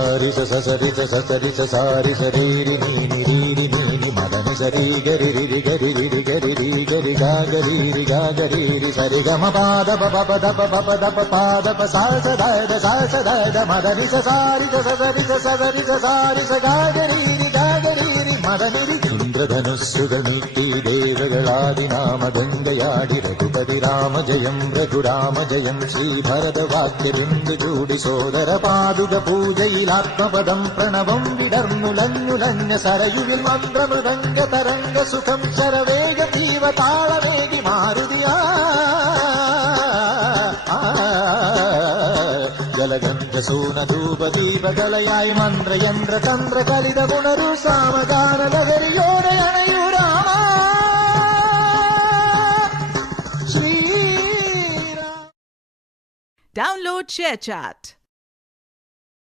సారి ససరి ససరి సారి సరీరి నీరి నీని మదని సరి గరి గరి గరి గరి గరి గరి సరి గమ పాద పప దప పప దప పాద ప సాసద మదని సారి ససరి ససరి సారి సగరి గరి మదని ഇന്ദ്രധനുസ്സുകൾ നീട്ടി ദേവകളാദിനാമഗംഗയാടി രഘുപതി രാമജയം രഘുരാമജയം ശ്രീഭരതവാക്യബിന്ദു ചൂടി സോദര പാതുക പൂജയിലാത്മപദം പ്രണവം വിടർന്നുലഞ്ഞുലഞ്ഞ സരയുവിൽ മന്ത്രമൃദംഗ തരംഗ സുഖം ശരവേഗ തീവ താളവേഗി മാരുതിയാ ജലഗന്ധസൂനധൂപദീപകലയായി മന്ത്രയന്ത്ര തന്ത്ര കലിത ഗുണരു സാമഗാനലഹരിയോടെ അണയൂ രാമ ശ്രീരാം. Download ShareChat.